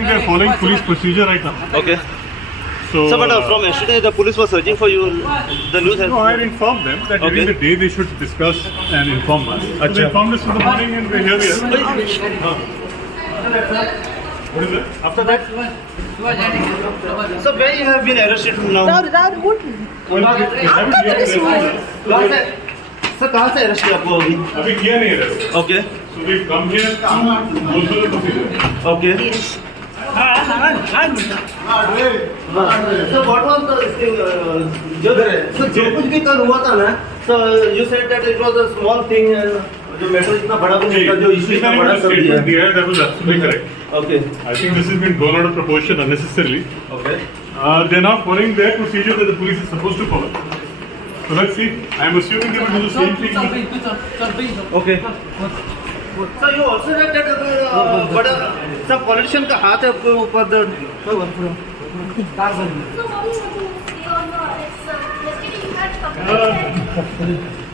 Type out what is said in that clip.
think they're following police procedure right now. Okay. So, So, but from yesterday, the police was searching for you. The news has. no, I had informed them that Okay. during the day they should discuss and inform us. So Acha. they informed us in the morning and here we are. What is it? After that, so where you have been arrested now? Well, they haven't yet arrested us. Sir कहाँ से arrest किया आपको अभी? अभी किया नहीं arrest. Okay. So we've come here to go through the procedure. Okay. So what was जो कुछ भी कल हुआ था ना, so you said that it was a small thing and जो मैटर इतना बड़ा भी नहीं था, जो इशू इतना बड़ा कर दिया. Yeah, that was absolutely correct. Okay. I think this has been blown out of proportion unnecessarily. Okay. They're now following their procedure that the police is supposed to follow. So let's see. I'm assuming they will do the same thing. Okay. So you also said that बड़ा सब politician का हाथ है आपके ऊपर the. So what is the stay on the arrest, sir? Yesterday you had complained.